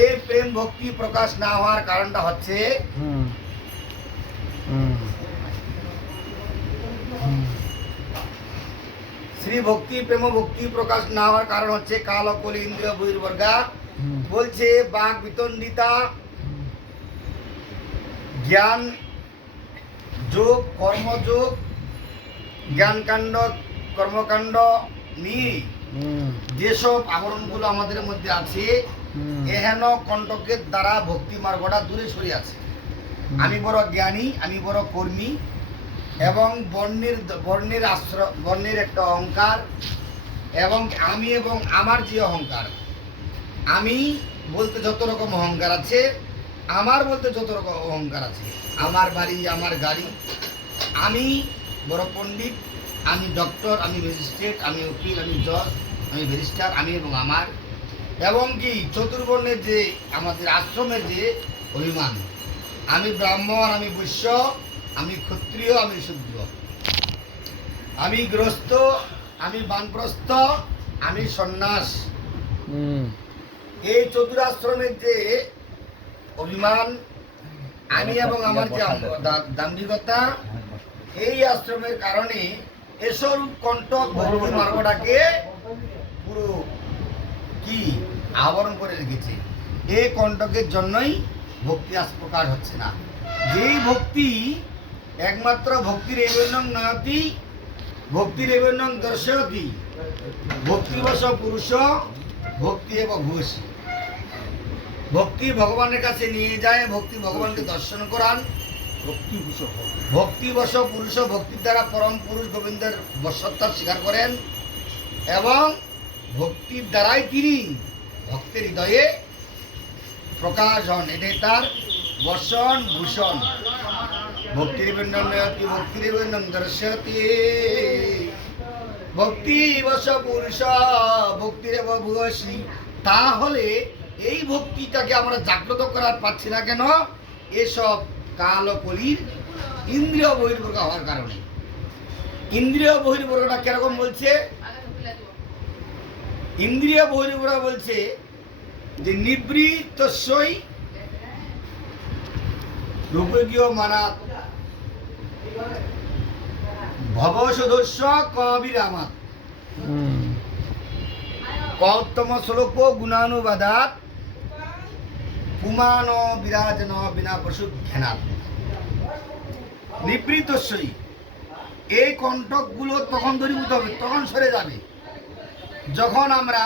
এই প্রেম ভক্তি প্রকাশ না হওয়ার কারণটা হচ্ছে শ্রী ভক্তি প্রেম ভক্তি প্রকাশ না হওয়ার কারণ হচ্ছে কাল কলি ইন্দ্রিয় বহির্বর্গা। বলছে বাঘ বিতন্ডিতা জ্ঞান যোগ কর্মযোগ জ্ঞানকাণ্ড কর্মকাণ্ড নিয়ে যেসব আবরণগুলো আমাদের মধ্যে আছে এহেন কণ্টকের দ্বারা ভক্তি মার্গটা দূরে সরে আছে। আমি বড় জ্ঞানী আমি বড় কর্মী এবং বর্ণের বর্ণের আশ্রয় বর্ণের একটা অহংকার এবং আমি এবং আমার যে অহংকার আমি বলতে যত রকম অহংকার আছে আমার বলতে যত রকম অহংকার আছে আমার বাড়ি আমার গাড়ি আমি বড় পণ্ডিত আমি ডক্টর আমি ম্যাজিস্ট্রেট আমি উকিল আমি জজ আমি ব্যারিস্টার আমি এবং আমার এবং কি চতুর্বর্ণের যে আমাদের আশ্রমের যে অভিমান। আমি ব্রাহ্মণ আমি বৈশ্য আমি ক্ষত্রিয় আমি শূদ্র আমি গ্রস্ত আমি বানপ্রস্থ আমি সন্ন্যাস। এই চতুরাশ্রমের যে অভিমান আমি এবং আমার যে দাম্ভিকতা এই আশ্রমের কারণে এসব কণ্ঠক ভক্তি মার্গটাকে পুরো কি আবরণ করে রেখেছে। এই কণ্ঠকের জন্যই ভক্তি আজ প্রকাশ হচ্ছে না। যেই ভক্তি একমাত্র ভক্তির এবেনং নয়তি ভক্তির এবেনং দর্শয়তি ভক্তিবশ পুরুষ ভক্তি এবং ঘোষ। ভক্তি ভগবানের কাছে নিয়ে যায় ভক্তি ভগবানকে দর্শন করান। ভক্তিবশ পুরুষ। ভক্তির দ্বারা পরম পুরুষ গোবিন্দের বর্ষত্বর স্বীকার করেন এবং ভক্তির দ্বারাই তিনি ভক্তের হৃদয়ে প্রকাশ হন এটাই তার বর্ষণ, ভূষণ। ভক্তির বৃন্দনয়তি ভক্তির বৃন্দন দর্শতি ভক্তি বস পুরুষ ভক্তির ভূয়সী। তাহলে এই ভক্তিটাকে আমরা জাগ্রত করার পাচ্ছি না কেন? এসব কাল কলির ইন্দ্রিয় বহির্ভোগ হওয়ার কারণে। ইন্দ্রিয় বহির্ভোগটা কীরকম বলছে? ইন্দ্রিয় বহির্ভোগ বলছে যে নিবৃত্তস্যই রূপকীয় মানাত ভবসদস্য কবিরামাত হুম কৌত্তম শ্লোক গুণানুবাদাত। পুমান বিনা পশু নিবৃতস্যই এই তখন দূরীভূত হবে, তখন সরে যাবে। যখন আমরা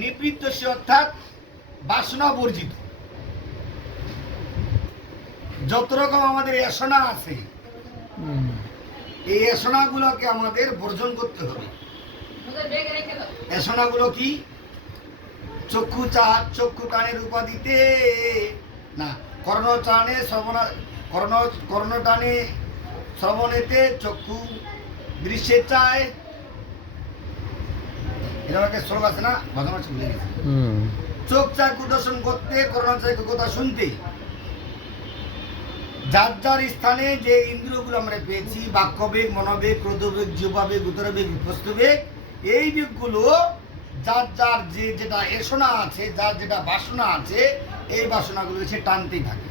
নিবৃত্তস্য অর্থাৎ বাসনা বর্জিত। যত রকম আমাদের এসনা আছে এই এসনাগুলোকে আমাদের বর্জন করতে হবে। এসনাগুলো কি? চক্ষু চা চক্ষু টানের উপাধিতে। না কর্ণ টানে শ্রবণ কর্ণ কর্ণ টানে শ্রবণেতে চক্ষু দৃশ্যে চায়। এরকম একটা শ্লোক আছে না? ভজন ভুলে গেছি। চোখ চায় কুদর্শন করতে, করোনা চায় কথা শুনতে। যার যার স্থানে যে ইন্দ্রিয়গুলো আমরা পেয়েছি, বাক্যবেগ, মনোবেগ, ক্রোধবেগ জীবাবেগ উত্তরবেগ উপস্থবেগ এই বেগগুলো যার যার যে যেটা এসনা আছে, যার যেটা বাসনা আছে, এই বাসনাগুলো সে টানতেই থাকে।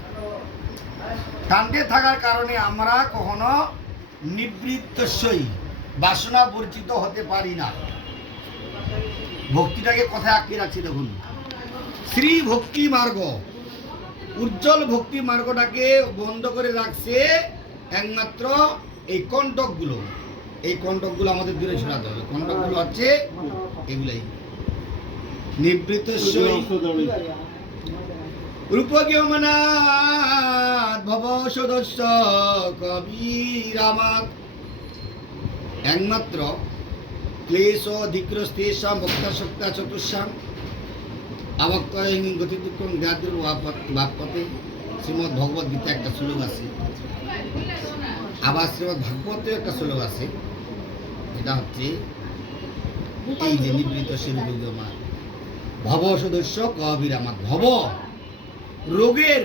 টানতে থাকার কারণে আমরা কখনো নিবৃত্তস্যই, বাসনা বর্জিত হতে পারি না। ভক্তিটাকে কথায় আঁকিয়ে রাখছি দেখুন। শ্রী ভক্তি মার্গ। উজ্জ্বল ভক্তি মার্গটাকে বন্ধ করে রাখছে একমাত্র এই কণ্টকগুলো। এই কণ্টকগুলো আমাদের দূরে ছড়াতে হবে। কণ্টকগুলো হচ্ছে এগুলাই। নিবৃত রূপজ্ঞমনাথ ভব সদস্য কবিরামাত। একমাত্র ক্লেশ ধিক্রস্তেষাম ভক্তাশক্তা চতুর্সাম আবক্তহীন গতি দুঃখ জ্ঞাতির বাপপতে শ্রীমদ ভগবত গীতা একটা শ্লোক আছে। আবার শ্রীমদ ভাগবতে একটা শ্লোক আছে এটা হচ্ছে, এই যে নিবৃত শিরবিদ্যমান ভব সদস্য কবিরামাত ভব রোগের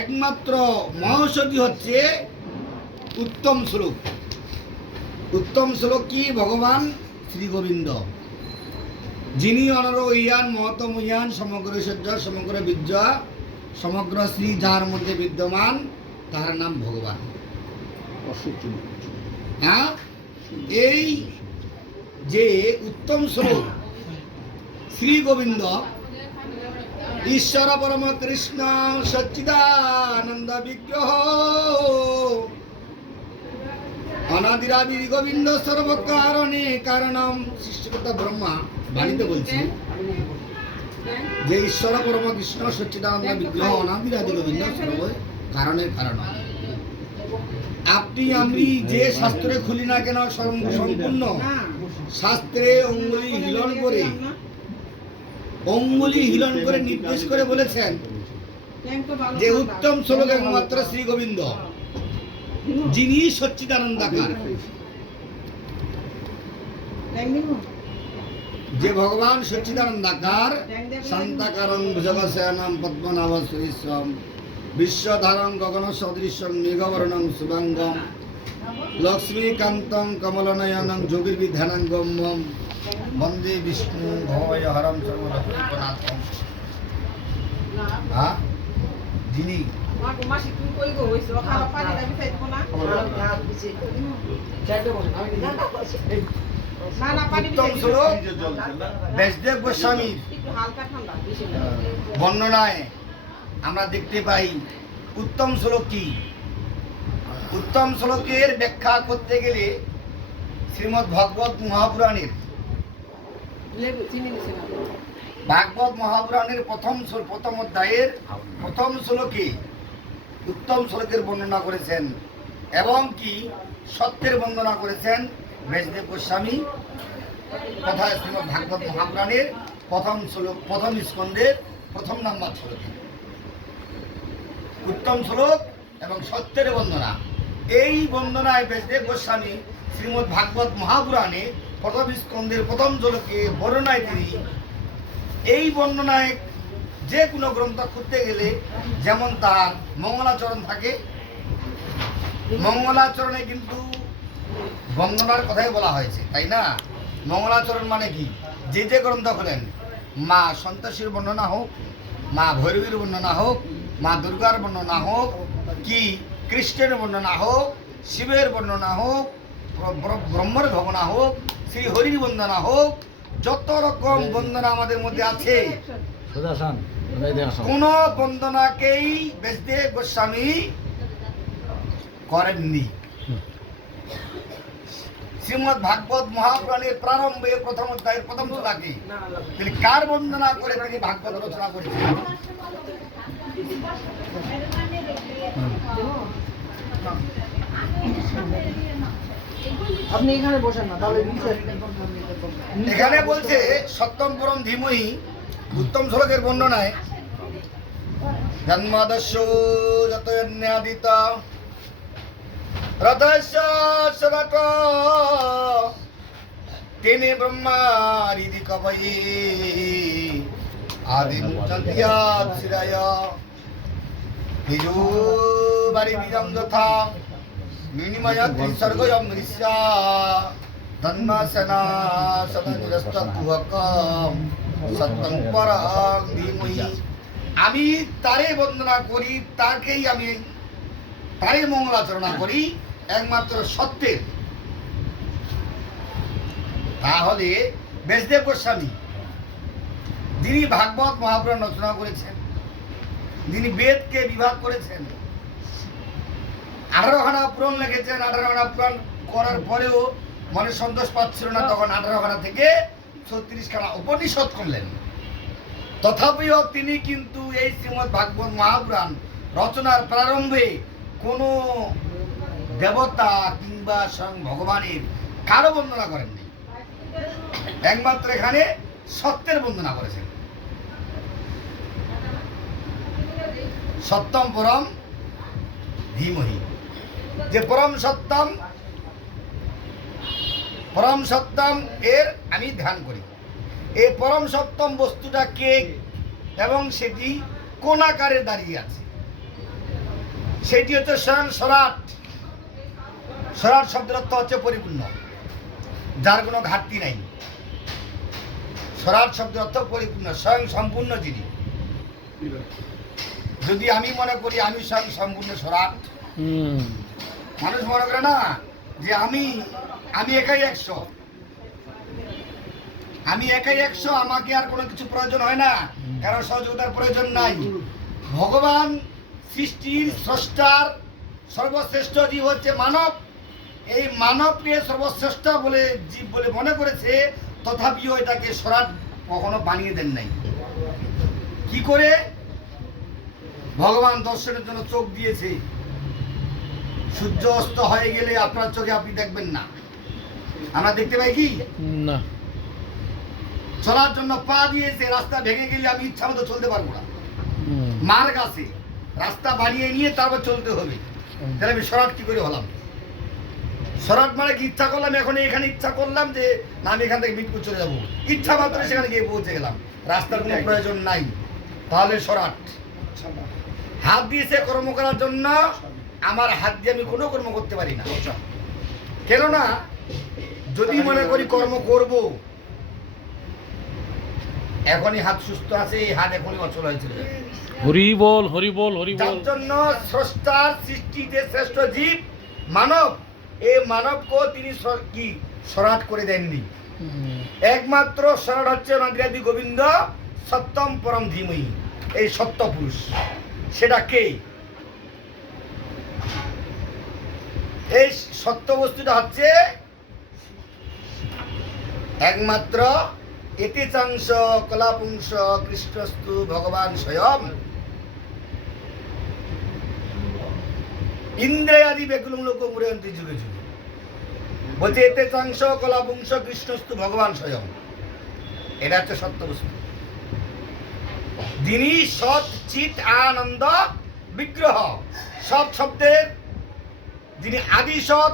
একমাত্র মহৌষধি হচ্ছে উত্তম শ্লোক। উত্তম শ্লোক কি? ভগবান শ্রী গোবিন্দ যিনি অনর ইয়ান মহতম ইয়ান, সমগ্র সূর্য সমগ্র বিদ্যা সমগ্র শ্রী যার মধ্যে বিদ্যমান, তার নাম ভগবান। হ্যাঁ? এই যে উত্তম স্বরূপ শ্রী গোবিন্দ, ঈশ্বর পরম কৃষ্ণ সচ্চিদানন্দ বিগ্রহ অনাদিরাবি গোবিন্দ সর্বকারণে কারণম সৃষ্টিকর্তা ব্রহ্মা বাণীতে বলছি। যে ঈশ্বর পরম কৃষ্ণ সচ্চিদানন্দ বিগ্রহ অনাদিরাদি গোবিন্দ কারণের কারণ। আপনি আমি যে শাস্ত্রে খুলি না কেন সম্পূর্ণ শাস্ত্রে অঙ্গুলি হিলন করে, অঙ্গুলি হিলন করে নির্দেশ করে বলেছেন যে উত্তম শ্লোক একমাত্র শ্রী গোবিন্দ, যিনি সচ্চিদানন্দাকার। যে ভগবান সচ্চিদানন্দাকার শান্তাকারং ভুজগশয়নম পদ্মনাভ সুরেশ্বম বিশ্বধারং গগন সদৃশ্যং মেঘবর্ণং শুভাঙ্গম লক্ষ্মীকান্তং কমলনয়নং যোগীর্বিধানাঙ্গম বন্দে বিষ্ণু ভয় হরম সর্বনাথম হ্যাঁ? যিনি উত্তম শ্লোক ব্যাসদেব গোস্বামীর বর্ণনায় আমরা দেখতে পাই উত্তম শ্লোক কি? উত্তম শ্লোকের ব্যাখ্যা করতে গেলে শ্রীমদ্ ভগবত মহাপুরাণের ভাগবত মহাপুরাণের প্রথম প্রথম অধ্যায়ের প্রথম শ্লোকে উত্তম শ্লোকের বর্ণনা করেছেন এবং কি সত্যের বর্ণনা করেছেন ব্যাসদেব গোস্বামী তথা শ্রীমদ্ ভাগবত মহাপুরাণের প্রথম শ্লোক, প্রথম স্কন্ধের প্রথম নাম্বার শ্লোকে। উত্তম শ্লোক এবং সত্যের বন্দনা। এই বন্দনায় ব্যাসদেব গোস্বামী শ্রীমদ্ ভাগবত মহাপুরাণে প্রথম স্কন্ধের প্রথম শ্লোকে বর্ণনায় তিনি এই বর্ণনায় যে কোনো গ্রন্থ খুঁজতে গেলে যেমন তার মঙ্গলাচরণ থাকে, মঙ্গলাচরণে কিন্তু বন্দনার কথাই বলা হয়েছে তাই না? মঙ্গলাচরণ মানে কি? যে যে গ্রন্থ খোলেন মা সন্তোষীর বর্ণনা হোক মা ভৈরবীর বর্ণনা হোক মা দুর্গার বর্ণনা হোক কি কৃষ্ণের বর্ণনা হোক শিবের বর্ণনা হোক ব্র- ব্র- ব্রহ্মর ভবনা হোক শ্রী হরির বন্দনা হোক যত রকম বন্দনা আমাদের মধ্যে আছে কোন বন্দনাকেই বেশদেব গোস্বামী করেননি। শ্রীমদ ভাগবত মহাপুরাণের প্রারম্ভে প্রথম অধ্যায়ের প্রথম শ্লোকে তিনি কার বন্দনা করে তিনি ভাগবত রচনা করেছেন আপনি এখানে বসেন না তাহলে এখানে বলছে সত্যম পরম ধীমহি উত্তম শ্লোকের বর্ণনায় জন্মাদস্য যত ন্যাদিত রথস্য সরট তেনে ব্রহ্মারিদি কবয়ে আদিম চন্দিয়াত শিরায় হিজু বারি বিজম যথা মিনিময় ত্রিসর্গয়ম ঋষ্যা তন্মাসনা সদনিরস্ত কুহকম সত্যং পরাং ধীমহি আমি তারে বন্দনা করি, তাকেই আমি তারে মঙ্গলাচরণা করি। একমাত্র সত্যের তাহলে বেশদেব গোস্বামী, যিনি ভাগবত মহাপুরাণ রচনা করেছেন, যিনি বেদকে বিভাগ করেছেন, আঠারো খানা পুরাণ লিখেছেন, আঠারো খানা পুরাণ করার পরেও মনে সন্তোষ পাচ্ছিল না, তখন আঠারো খানা থেকে ছত্রিশ খানা উপনিষদ করলেন। তথাপিও তিনি কিন্তু এই শ্রীমদ ভাগবত মহাপুরাণ রচনার প্রারম্ভে কোনো দেবতা কিংবা স্বয়ং ভগবানের কারও বন্দনা করেননি। একমাত্র এখানে সত্যের বন্দনা করেছেন। সত্যম পরম ধীমহি। যে পরম সত্যম পরম সত্যম এর আমি ধ্যান করি। এই পরম সত্যম বস্তুটা কে এবং সেটি কোন আকারে দাঁড়িয়ে আছে? সেটি হচ্ছে স্বয়ং সরাট। সরাট শব্দের অর্থ হচ্ছে পরিপূর্ণ যার কোনো ঘাটতি নাই। স্বরাট শব্দের অর্থ পরিপূর্ণ স্বয়ং সম্পূর্ণ যিনি। যদি আমি মনে করি আমি স্বয়ং সম্পূর্ণ স্বরাট হুম। মানুষ মনে করে না যে আমি আমি একাই একশো। আমি একাই একশো আমাকে আর কোনো কিছু প্রয়োজন হয় না কারণ সহযোগিতার প্রয়োজন নাই। ভগবান সৃষ্টির স্রষ্টার সর্বশ্রেষ্ঠ জীব হচ্ছে মানব এই মানবকে সর্বশ্রেষ্ঠ বলে জীব বলে মনে করেছে তথাপিও এটাকে সরাট কখনো বানিয়ে দেন নাই। কি করে? ভগবান দর্শনের জন্য চোখ দিয়েছে। সূর্য অস্ত হয়ে গেলে আপনার চোখে আপনি দেখবেন না। আমরা দেখতে পাই কি? না। চলার জন্য পা দিয়েছে রাস্তা ভেঙে গেলে আমি ইচ্ছা মতো চলতে পারব না। মার্গ আছে রাস্তা বানিয়ে নিয়ে তারপর চলতে হবে। তাহলে আমি সরাট কি করে হলাম? সরাট মানে কি? ইচ্ছা করলাম এখন এখানে ইচ্ছা করলাম যে না আমি এখান থেকে মিটপুর চলে যাব। ইচ্ছা মাত্র সেখানে গিয়ে পৌঁছে গেলাম। রাস্তার কোনো প্রয়োজন নাই। তাহলে সরাট। হাত দিয়েছে কর্ম করার জন্য আমার হাত দিয়ে আমি কোনো কর্ম করতে পারি না। কেননা যদি মনে করি কর্ম করব এখনই হাত সুস্থ আছে এই হাত এখনই অচল হয়েছিল হরি বল হরি বল হরি বল জন্য স্রষ্টার সৃষ্টি যে শ্রেষ্ঠ জীব মানব। এই মানবকে তিনি কি? সরাট করে দেননি। একমাত্র সরাট হচ্ছে নদিরাদি গোবিন্দ সত্যম পরম ধীময়ী এই সত্য পুরুষ সেটা কে? এই সত্য বস্তুটা হচ্ছে একমাত্র এতে চাংশ কলাপুংস কৃষ্ণস্তু ভগবান স্বয়ং। ইন্দ্রিয়াদি বেকুলম লোক মুরয়ন্তী যুগে যুগে। বলছে, এতে চাংশ বংশ কৃষ্ণস্তু ভগবান স্বয়ং। এটা হচ্ছে সত্য বস্তু। যিনি সৎ চিত আনন্দ, বিগ্রহ, সৎ শব্দের যিনি আদি সৎ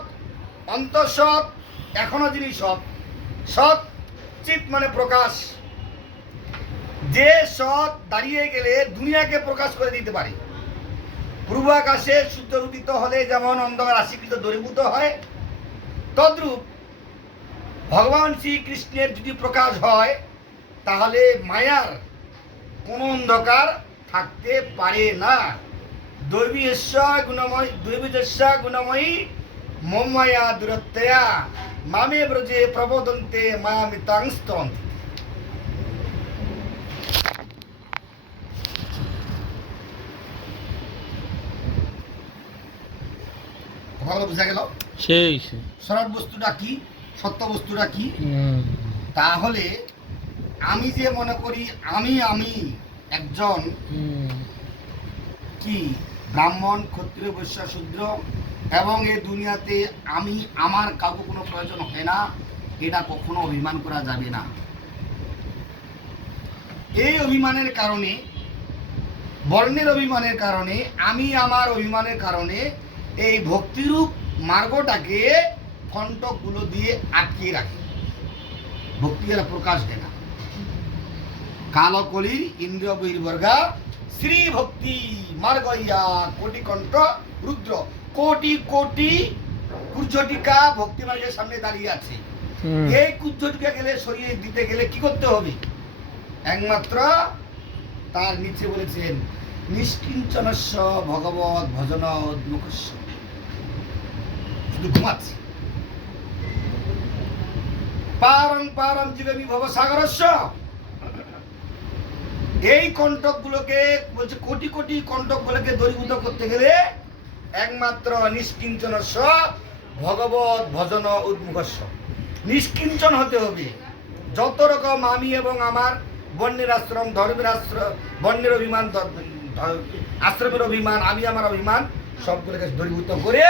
অন্তঃসৎ এখনও যিনি সৎ সৎ চিত মানে প্রকাশ। যে সৎ দাঁড়িয়ে গেলে দুনিয়াকে প্রকাশ করে দিতে পারে। পূর্বাকাশে সূর্য উদিত হলে যেমন অন্ধকার আশীকৃত দূরীভূত হয়, তদ্রূপ ভগবান শ্রীকৃষ্ণের যদি প্রকাশ হয়, তাহলে মায়ার কোনো অন্ধকার থাকতে পারে না। দৈবী ঈশ্বর গুণময় দৈবী ঈশ্বর গুণময়ী মমায়া দূরত্বয়া, মামে ব্রজে প্রবোদন্তে মামিতাং স্তরন্তি কথাগুলো বোঝা গেল? সেই। সরল বস্তুটা কি? সত্য বস্তুটা কি? তাহলে আমি যে মনে করি আমি আমি একজন কি? ব্রাহ্মণ ক্ষত্রিয় বৈশ্য শূদ্র এবং এই দুনিয়াতে আমি আমার কাউকে কোনো প্রয়োজন হয় না এটা কখনো অভিমান করা যাবে না। এই অভিমানের কারণে বর্ণের অভিমানের কারণে আমি আমার অভিমানের কারণে এই ভক্তিরূপ মার্গটাকে কণ্ঠকগুলো দিয়ে আটকিয়ে রাখে। ভক্তি এরা প্রকাশ দেয় না কালকলির ইন্দ্রিয় বহির্বর্গা শ্রী ভক্তি মার্গইয়া কোটি কণ্ঠ রুদ্র। কোটি কোটি কুর্জটিকা ভক্তি মার্গের সামনে দাঁড়িয়ে আছে। এই কুর্জটিকা গেলে সরিয়ে দিতে গেলে কি করতে হবে? একমাত্র তার নিচে বলেছেন নিষ্কিঞ্চনস্য ভগবত ভজন উন্মুখস্য ঘুমাচ্ছে। পারং পারং জীবনী ভবসাগরস্য এই কণ্ঠকগুলোকে বলছে কোটি কোটি কণ্ঠকগুলোকে দূরীভূত করতে গেলে একমাত্র নিষ্কিঞ্চনস্য ভগবত ভজন উন্মুখস্য নিষ্কিঞ্চন হতে হবে। যত রকম আমি এবং আমার বন্যের আশ্রম, ধর্মের আশ্রম, বন্যের অভিমান আশ্রমের অভিমান, আমি আমার অভিমান, সবগুলোকে দূরীভূত করে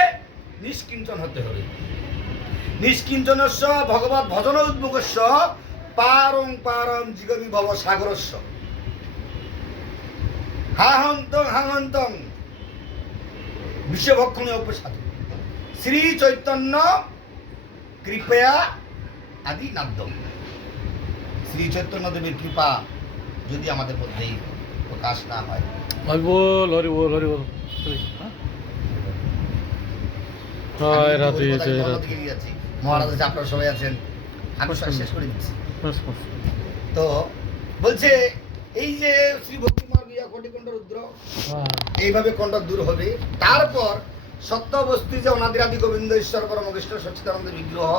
নিষ্কিঞ্চন হতে হবে। নিষ্কিঞ্চনস্য ভগবত ভজন উদ্মুখস্য পারং পারং জিগমি ভব সাগরস্য। হাহন্তং হাহন্তং বিশ্বভক্ষণীয় উপসাধু শ্রী চৈতন্য কৃপয়া আদি নাদ্যম। শ্রী চৈতন্য দেবের কৃপা যদি আমাদের মধ্যে প্রকাশ না হয়। হরি বল হরি বল হরি বল। হ্যাঁ? জয় জয় রাধে মহারাজ আছে আপনারা সবাই আছেন। আমি শেষ করে দিচ্ছি বাস, বাস। তো বলছে এই যে শ্রী ভক্তি মার্গ ইয়া রুদ্র এইভাবে কণ্ঠ দূর হবে। তারপর সত্য বস্তু যে অনাদিরাদি গোবিন্দ ঈশ্বর পরমকৃষ্ণ সচ্চিদানন্দ বিগ্রহ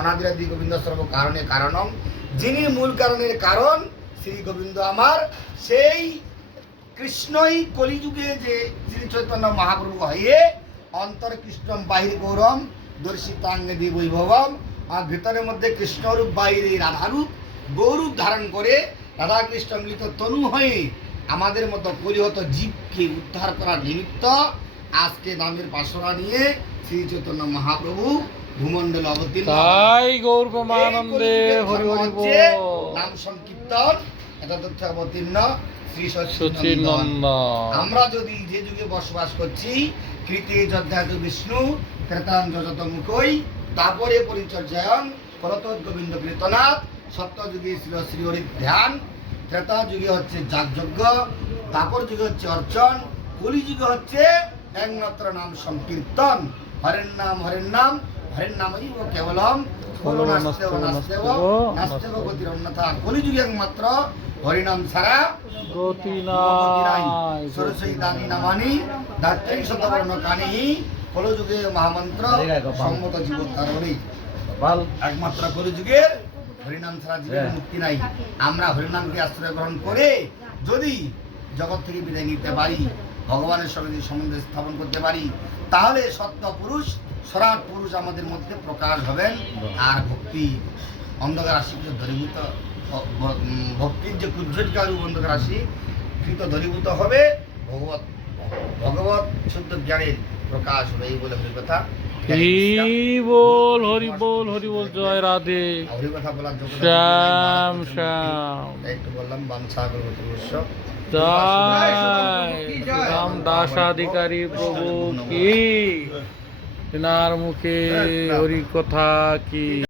অনাদিরাদি গোবিন্দ সর্ব কারণে কারণম। যিনি মূল কারণের কারণ শ্রী গোবিন্দ আমার সেই কৃষ্ণই কলিযুগে যে শ্রী চৈতন্য মহাপ্রভু হয়ে অন্তর কৃষ্ণম বাহির গৌরম দর্শিতাঙ্গে দেব বৈভবম আর ভিতরের মধ্যে কৃষ্ণরূপ বাইরে রাধারূপ গৌরূপ ধারণ করে রাধা কৃষ্ণ মিলিত তনু হয়ে আমাদের মতো পরিহত জীবকে উদ্ধার করার নিমিত্ত আজকে নামের পাশরা নিয়ে শ্রী চৈতন্য মহাপ্রভু ভূমণ্ডল অবতীর্ণ নাম সংকীর্তন এটা তথ্য অবতীর্ণ। আমরা যদি যে যুগে বসবাস করছি কৃতে যদ্ধাতু বিষ্ণু ত্রেতাং যত মুখই তারপরে পরিচর্যায়ন করত গোবিন্দ কীর্তনাথ সত্য যুগে ছিল শ্রী হরি ধ্যান ত্রেতা যুগে হচ্ছে যাগযজ্ঞ তারপর যুগে হচ্ছে অর্চন কলি যুগে হচ্ছে একমাত্র নাম সংকীর্তন। হরের নাম হরের নাম হরের নামই ও কেবলম হলো নাস্তেব নাস্তেব নাস্তেব গতির অন্যথা। কলি যুগে একমাত্র হরিনাম ছাড়া গতি নাই। সরস্বতী দানী নামানি দাত্রী শতবর্ণ কানি কলযুগে মহামন্ত্র সম্মত জীবন কারণে একমাত্র কলিযুগের হরিনাম ছাড়া জীবনের হ্যাঁ। মুক্তি নাই। আমরা হরিনামকে আশ্রয় গ্রহণ করে যদি জগৎ থেকে বিদায় নিতে পারি ভগবানের সঙ্গে যদি সম্বন্ধ স্থাপন করতে পারি তাহলে সত্য পুরুষ সরাট পুরুষ আমাদের মধ্যে প্রকাশ হবেন। আর ভক্তি অন্ধকার রাশিকে ধরীভূত ভক্তির যে কুজ্জটকারু অন্ধকার রাশি কৃত ধরীভূত হবে ভগবত ভগবত শুদ্ধ জ্ঞানের প্রকাশ হবে এই বলে হরি কথা হরি বল হরি বল হরি বল জয় রাধে। হরি কথা বলার শ্যাম শ্যাম। একটু বললাম উৎসব রাম দাসাধিকারী প্রভু কি? তেনার মুখে হরি কথা কি?